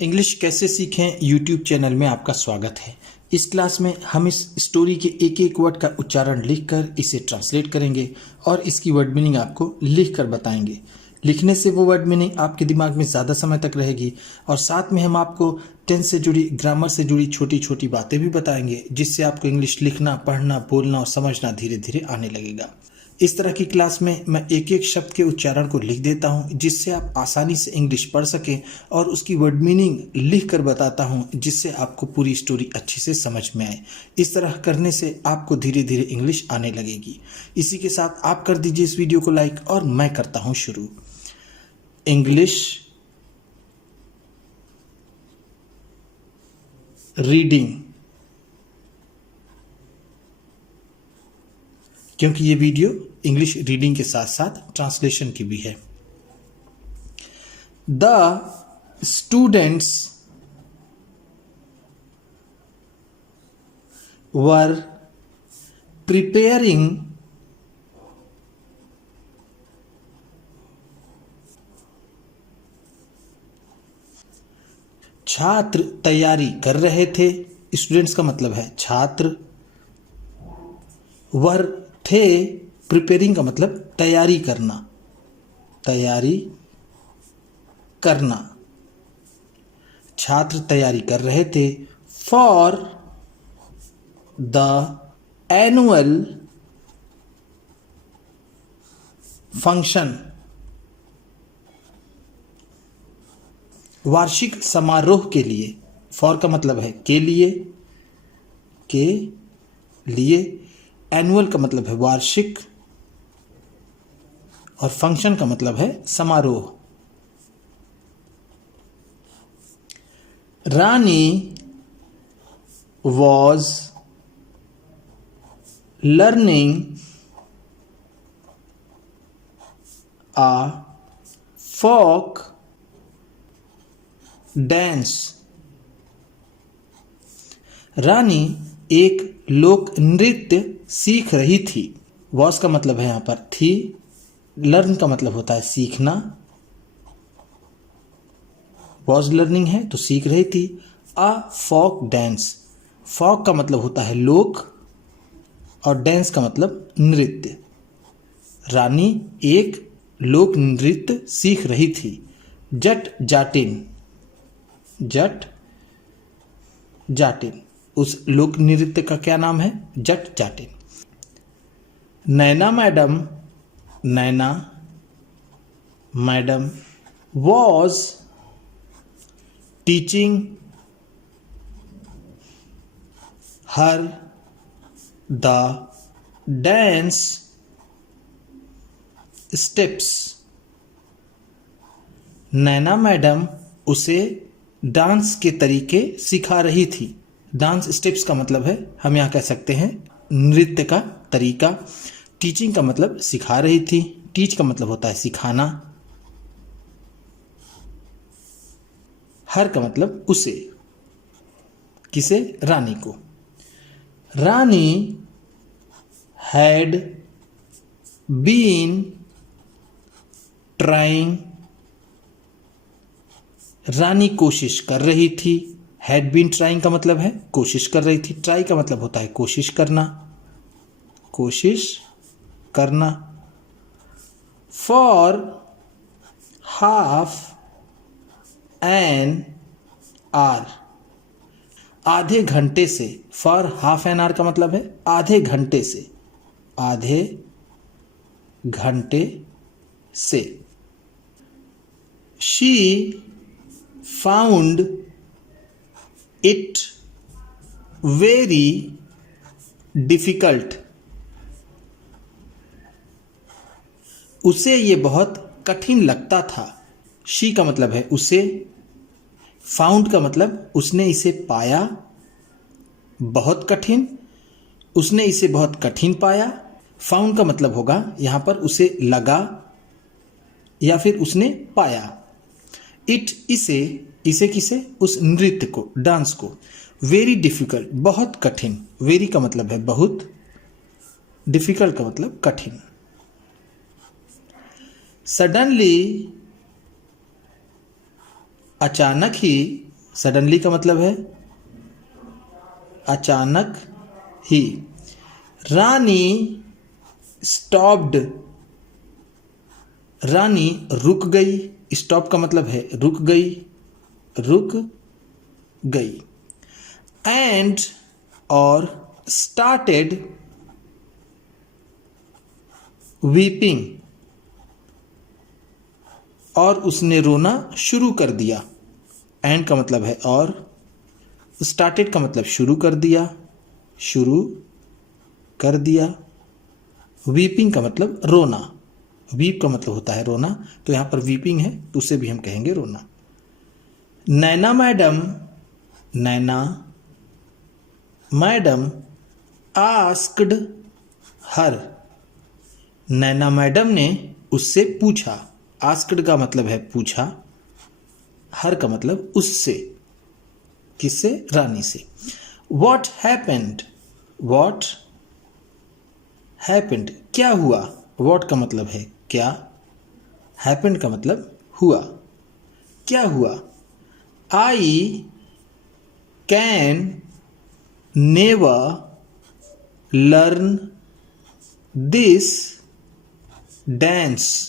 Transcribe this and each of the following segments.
English कैसे सीखें YouTube channel में आपका स्वागत है। इस क्लास में हम इस स्टोरी के एक एक वर्ड का उच्चारण लिखकर इसे ट्रांसलेट करेंगे और इसकी वर्ड मीनिंग आपको लिखकर बताएंगे। लिखने से वो वर्ड मीनिंग आपके दिमाग में ज़्यादा समय तक रहेगी और साथ में हम आपको टेंस से जुड़ी, ग्रामर से जुड़ी छोटी छोटी बातें भी बताएंगे, जिससे आपको इंग्लिश लिखना, पढ़ना, बोलना और समझना धीरे धीरे आने लगेगा। इस तरह की क्लास में मैं एक एक शब्द के उच्चारण को लिख देता हूं, जिससे आप आसानी से इंग्लिश पढ़ सकें और उसकी वर्ड मीनिंग लिख कर बताता हूं, जिससे आपको पूरी स्टोरी अच्छे से समझ में आए। इस तरह करने से आपको धीरे धीरे इंग्लिश आने लगेगी। इसी के साथ आप कर दीजिए इस वीडियो को लाइक और मैं करता हूं शुरू। इंग्लिश रीडिंग, क्योंकि ये वीडियो इंग्लिश रीडिंग के साथ साथ ट्रांसलेशन की भी है। द स्टूडेंट्स वर प्रिपेयरिंग छात्र तैयारी कर रहे थे। स्टूडेंट्स का मतलब है छात्र, वर थे, प्रिपेयरिंग का मतलब तैयारी करना, तैयारी करना। छात्र तैयारी कर रहे थे फॉर द एनुअल फंक्शन, वार्षिक समारोह के लिए। फॉर का मतलब है के लिए, के लिए। एनुअल का मतलब है वार्षिक और फंक्शन का मतलब है समारोह। Rani was learning a folk dance. Rani एक लोक नृत्य सीख रही थी। वॉज का मतलब है यहां पर थी, लर्न का मतलब होता है सीखना। वॉज लर्निंग है तो सीख रही थी। अ फोक डांस, फोक का मतलब होता है लोक और डांस का मतलब नृत्य। रानी एक लोक नृत्य सीख रही थी। जट जाटिन, जट जाटिन, उस लोक नृत्य का क्या नाम है? Jat Jatin. Naina madam, Naina madam was teaching her the dance steps. Naina madam उसे डांस के तरीके सिखा रही थी। डांस स्टेप्स का मतलब है, हम यहाँ कह सकते हैं नृत्य का तरीका। टीचिंग का मतलब सिखा रही थी। टीच का मतलब होता है सिखाना। हर का मतलब उसे, किसे? रानी को। रानी हैड बीन ट्राइंग, रानी कोशिश कर रही थी। हैड बीन ट्राइंग का मतलब है कोशिश कर रही थी। ट्राई का मतलब होता है कोशिश करना, कोशिश करना। फॉर हाफ एन आवर, आधे घंटे से। फॉर हाफ एन आवर का मतलब है आधे घंटे से, आधे घंटे से। She found it very difficult, उसे ये बहुत कठिन लगता था। शी का मतलब है उसे, फाउंड का मतलब उसने इसे पाया, बहुत कठिन, उसने इसे बहुत कठिन पाया। फाउंड का मतलब होगा यहां पर उसे लगा या फिर उसने पाया। इट इसे, इसे किसे? उस नृत्य को, डांस को। वेरी डिफिकल्ट, बहुत कठिन। वेरी का मतलब है बहुत, डिफिकल्ट का मतलब कठिन। सडनली, अचानक ही, सडनली का मतलब है अचानक ही। रानी स्टॉप्ड, रानी रुक गई। स्टॉप का मतलब है रुक गई, रुक गई। एंड और स्टार्टेड वीपिंग, और उसने रोना शुरू कर दिया। एंड का मतलब है और, स्टार्टेड का मतलब शुरू कर दिया, शुरू कर दिया। वीपिंग का मतलब रोना, वीप का मतलब होता है रोना, तो यहाँ पर वीपिंग है तो उसे भी हम कहेंगे रोना। नैना madam, Naina madam asked her, नैना मैडम ने उससे पूछा। आस्क्ड का मतलब है पूछा, हर का मतलब उससे, किससे? रानी से। वॉट हैपेंड, वॉट हैपेंड क्या हुआ। वॉट का मतलब है क्या, हैपेंड का मतलब हुआ, क्या हुआ। I can never learn this dance,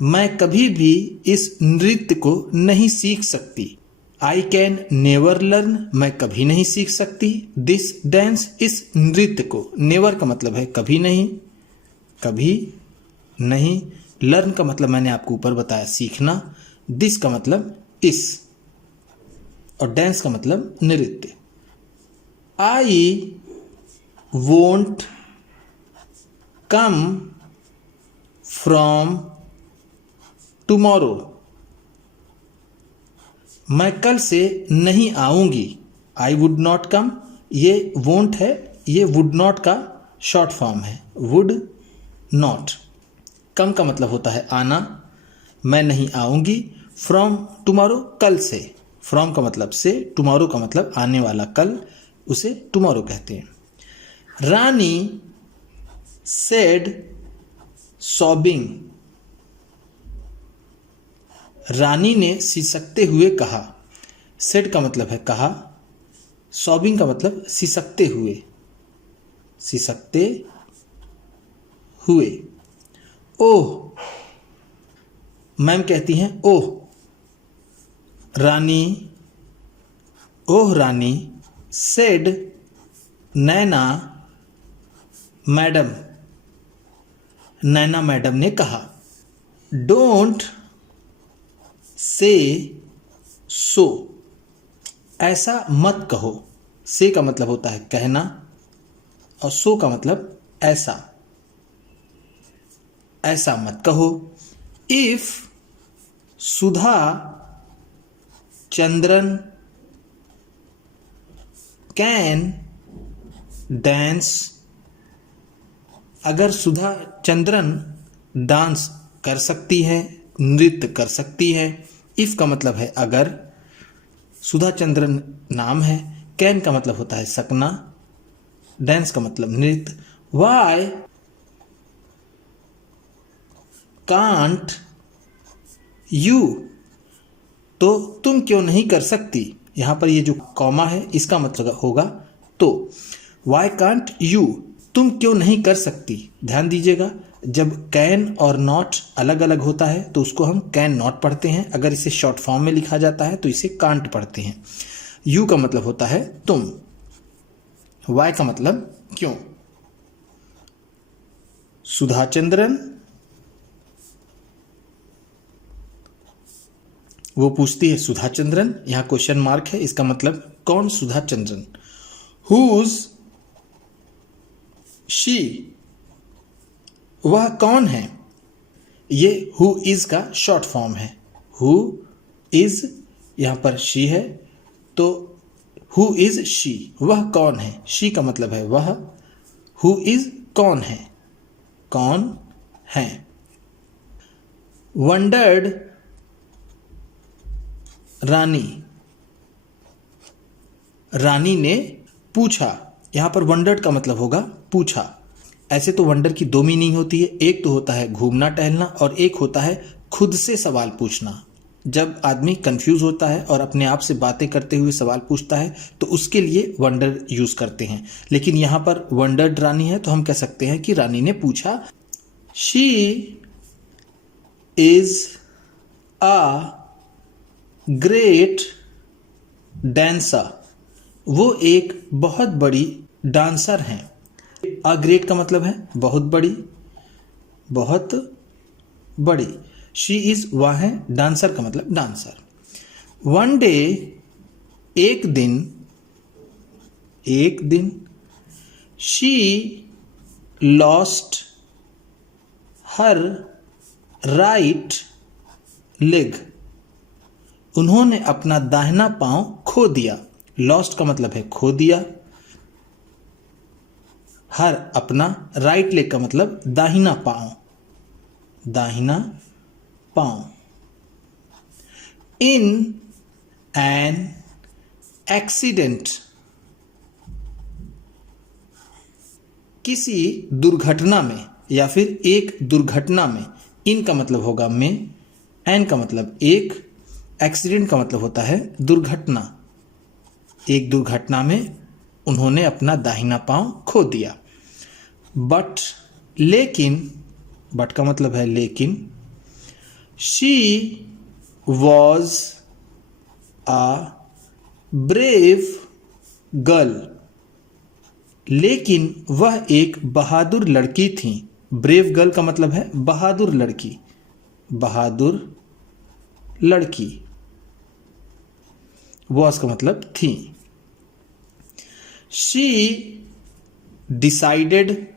मैं कभी भी इस नृत्य को नहीं सीख सकती। आई कैन नेवर लर्न, मैं कभी नहीं सीख सकती। दिस डांस, इस नृत्य को। नेवर का मतलब है कभी नहीं, कभी नहीं। लर्न का मतलब मैंने आपको ऊपर बताया सीखना। दिस का मतलब इस, और डांस का मतलब नृत्य। I won't come from tomorrow, मैं कल से नहीं आऊंगी। आई वुड नॉट कम, ये वोंट है, ये वुड नॉट का शॉर्ट फॉर्म है। Would not. कम का मतलब होता है आना, मैं नहीं आऊंगी। फ्रॉम टुमारो, कल से। फ्रॉम का मतलब से, टुमारो का मतलब आने वाला कल, उसे टुमारो कहते हैं। रानी सेड सॉबिंग, रानी ने सिसकते हुए कहा। सेड का मतलब है कहा, सॉबिंग का मतलब सिसकते हुए, सिसकते हुए। ओह, मैम कहती हैं ओह। रानी, ओह रानी। सेड नैना मैडम, नैना मैडम ने कहा। डोंट से सो, ऐसा मत कहो। से का मतलब होता है कहना, और सो का मतलब ऐसा, ऐसा मत कहो। If Sudha Chandran can dance, अगर सुधा चंद्रन डांस कर सकती है, नृत्य कर सकती है। इफ का मतलब है अगर, सुधा चंद्रन नाम है। कैन का मतलब होता है सकना, डांस का मतलब नृत्य। वाई कांट यू, तो तुम क्यों नहीं कर सकती। यहां पर ये जो कॉमा है इसका मतलब होगा तो। वाई कांट यू, तुम क्यों नहीं कर सकती। ध्यान दीजिएगा, जब कैन और नॉट अलग अलग होता है तो उसको हम कैन नॉट पढ़ते हैं। अगर इसे शॉर्ट फॉर्म में लिखा जाता है तो इसे कांट पढ़ते हैं। यू का मतलब होता है तुम, वाई का मतलब क्यों। सुधा चंद्रन, वो पूछती है सुधा चंद्रन, यहां क्वेश्चन मार्क है, इसका मतलब कौन सुधा चंद्रन। हुज शी, वह कौन है। ये हु इज का शॉर्ट फॉर्म है। हु इज, यहां पर शी है तो हु इज शी, वह कौन है। शी का मतलब है वह, हु इज कौन है, कौन है। वंडर्ड रानी, रानी ने पूछा। यहां पर वंडर्ड का मतलब होगा पूछा। ऐसे तो वंडर की दो मीनिंग होती है, एक तो होता है घूमना टहलना और एक होता है खुद से सवाल पूछना। जब आदमी कंफ्यूज होता है और अपने आप से बातें करते हुए सवाल पूछता है तो उसके लिए वंडर यूज करते हैं। लेकिन यहाँ पर वंडर्ड रानी है तो हम कह सकते हैं कि रानी ने पूछा। She is a great dancer. वो एक बहुत बड़ी डांसर हैं। अ ग्रेट का मतलब है बहुत बड़ी, बहुत बड़ी। शी इज वह है, डांसर का मतलब डांसर। वन डे एक दिन she lost her right leg. उन्होंने अपना दाहिना पांव खो दिया। लॉस्ट का मतलब है खो दिया। हर अपना, राइट लेग का मतलब दाहिना पांव, दाहिना पांव। इन एन एक्सीडेंट, किसी दुर्घटना में या फिर एक दुर्घटना में। इन का मतलब होगा में, एन का मतलब एक, एक्सीडेंट का मतलब होता है दुर्घटना। एक दुर्घटना में उन्होंने अपना दाहिना पांव खो दिया। बट, लेकिन, बट का मतलब है लेकिन। She was a brave girl. लेकिन वह एक बहादुर लड़की थी। ब्रेव गर्ल का मतलब है बहादुर लड़की, बहादुर लड़की। वॉज का मतलब थी। शी डिसाइडेड,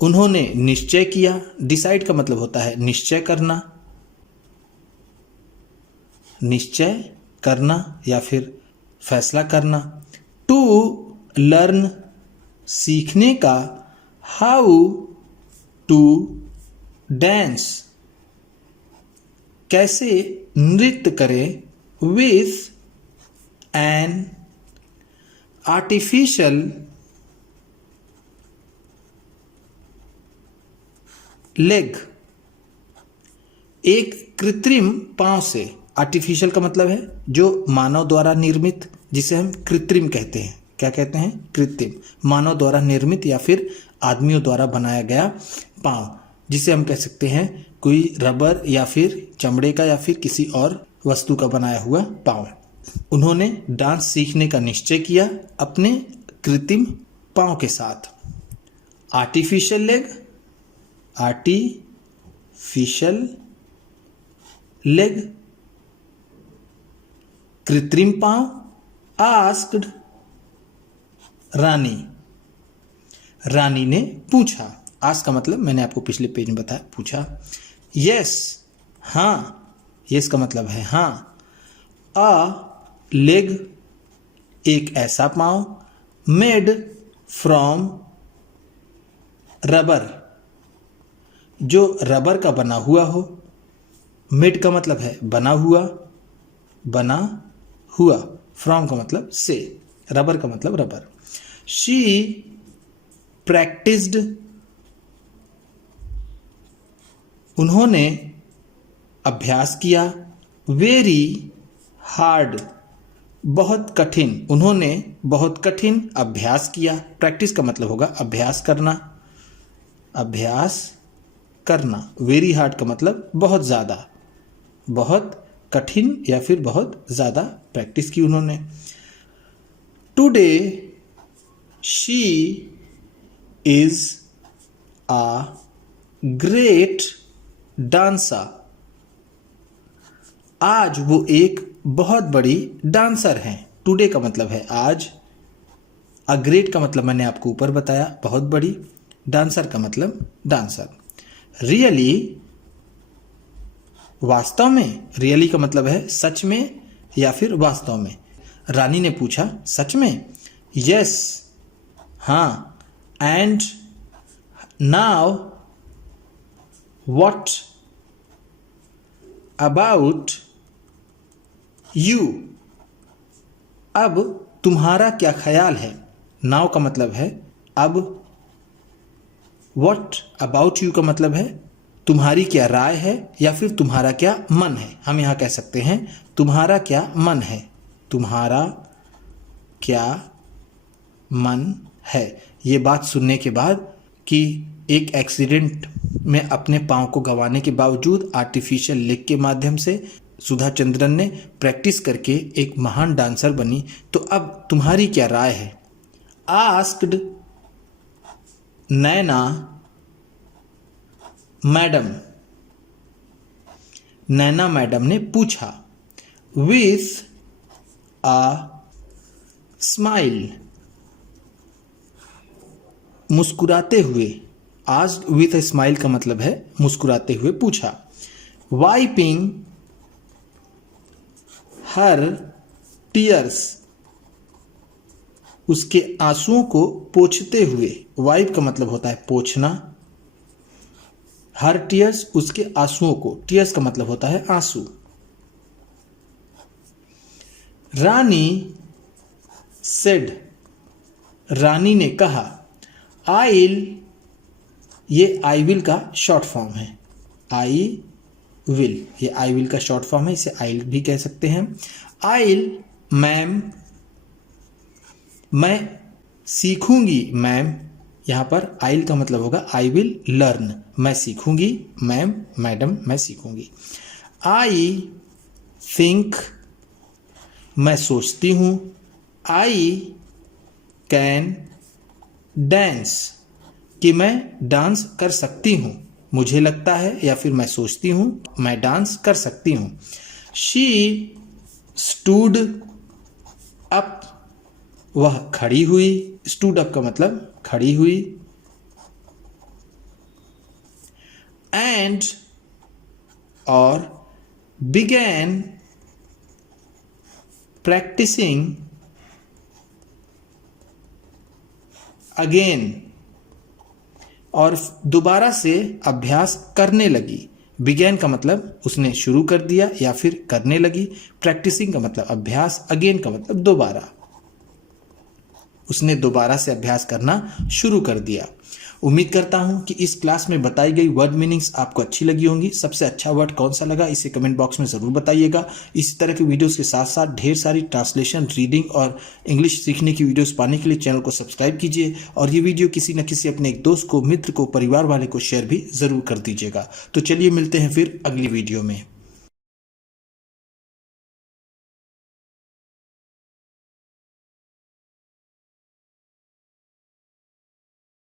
उन्होंने निश्चय किया। डिसाइड का मतलब होता है निश्चय करना, निश्चय करना या फिर फैसला करना। टू लर्न, सीखने का। हाउ टू डांस, कैसे नृत्य करें। विथ एन आर्टिफिशियल लेग, एक कृत्रिम पांव से। आर्टिफिशियल का मतलब है जो मानव द्वारा निर्मित, जिसे हम कृत्रिम कहते हैं। क्या कहते हैं? कृत्रिम, मानव द्वारा निर्मित या फिर आदमियों द्वारा बनाया गया पांव, जिसे हम कह सकते हैं कोई रबर या फिर चमड़े का या फिर किसी और वस्तु का बनाया हुआ पांव। उन्होंने डांस सीखने का निश्चय किया अपने कृत्रिम पांव के साथ। आर्टिफिशियल लेग, आर्टिफिशियल लेग, कृत्रिम पांव। आस्क्ड, रानी, रानी ने पूछा। आस्क का मतलब मैंने आपको पिछले पेज में बताया, पूछा। यस, हाँ, यस का मतलब है हाँ। अ लेग, एक ऐसा पांव। मेड फ्रॉम रबर, जो रबर का बना हुआ हो। मेड का मतलब है बना हुआ, बना हुआ। फ्रॉम का मतलब से, रबर का मतलब रबर। शी प्रैक्टिस्ड, उन्होंने अभ्यास किया। वेरी हार्ड, बहुत कठिन, उन्होंने बहुत कठिन अभ्यास किया। प्रैक्टिस का मतलब होगा अभ्यास करना, अभ्यास करना। वेरी हार्ड का मतलब बहुत ज़्यादा, बहुत कठिन या फिर बहुत ज़्यादा प्रैक्टिस की उन्होंने। Today she is a great dancer, आज वो एक बहुत बड़ी डांसर हैं। टुडे का मतलब है आज। अ ग्रेट का मतलब मैंने आपको ऊपर बताया, बहुत बड़ी। डांसर का मतलब डांसर। रियली, वास्तव में। रियली का मतलब है सच में या फिर वास्तव में। रानी ने पूछा, सच में? यस, हाँ। And now what about you, अब तुम्हारा क्या ख्याल है। नाउ का मतलब है अब। व्हाट अबाउट यू का मतलब है तुम्हारी क्या राय है या फिर तुम्हारा क्या मन है। हम यहाँ कह सकते हैं तुम्हारा क्या मन है, तुम्हारा क्या मन है। ये बात सुनने के बाद कि एक एक्सीडेंट में अपने पाँव को गंवाने के बावजूद आर्टिफिशियल लेग के माध्यम से सुधा चंद्रन ने प्रैक्टिस करके एक महान डांसर बनी। तो अब तुम्हारी क्या राय है। आस्क्ड नैना मैडम, नैना मैडम ने पूछा। विथ अ स्माइल, मुस्कुराते हुए। आस्क्ड विथ अ स्माइल का मतलब है मुस्कुराते हुए पूछा। वाइपिंग हर टीयर्स, उसके आंसुओं को पोंछते हुए। वाइप का मतलब होता है पोंछना, हर टीयर्स उसके आंसुओं को, टीयर्स का मतलब होता है आंसू। रानी सेड, रानी ने कहा। आइल, ये आई विल का शॉर्ट फॉर्म है। आई विल, ये आई विल का शॉर्ट फॉर्म है, इसे आइल भी कह सकते हैं। आइल मैम, मैं सीखूंगी मैम। यहां पर आइल का मतलब होगा आई विल लर्न, मैं सीखूंगी मैम, मैडम मैं सीखूंगी। आई थिंक, मैं सोचती हूं। आई कैन डांस, कि मैं डांस कर सकती हूं, मुझे लगता है या फिर मैं सोचती हूं मैं डांस कर सकती हूं। शी स्टूड अप, वह खड़ी हुई। स्टूड अप का मतलब खड़ी हुई। एंड, और बिगैन प्रैक्टिसिंग अगेन, और दोबारा से अभ्यास करने लगी। बिगैन का मतलब उसने शुरू कर दिया या फिर करने लगी। प्रैक्टिसिंग का मतलब अभ्यास, अगेन का मतलब दोबारा, उसने दोबारा से अभ्यास करना शुरू कर दिया। उम्मीद करता हूं कि इस क्लास में बताई गई वर्ड मीनिंग्स आपको अच्छी लगी होंगी। सबसे अच्छा वर्ड कौन सा लगा इसे कमेंट बॉक्स में ज़रूर बताइएगा। इसी तरह की वीडियोस के साथ साथ ढेर सारी ट्रांसलेशन, रीडिंग और इंग्लिश सीखने की वीडियोस पाने के लिए चैनल को सब्सक्राइब कीजिए और ये वीडियो किसी न किसी अपने एक दोस्त को, मित्र को, परिवार वाले को शेयर भी ज़रूर कर दीजिएगा। तो चलिए मिलते हैं फिर अगली वीडियो में।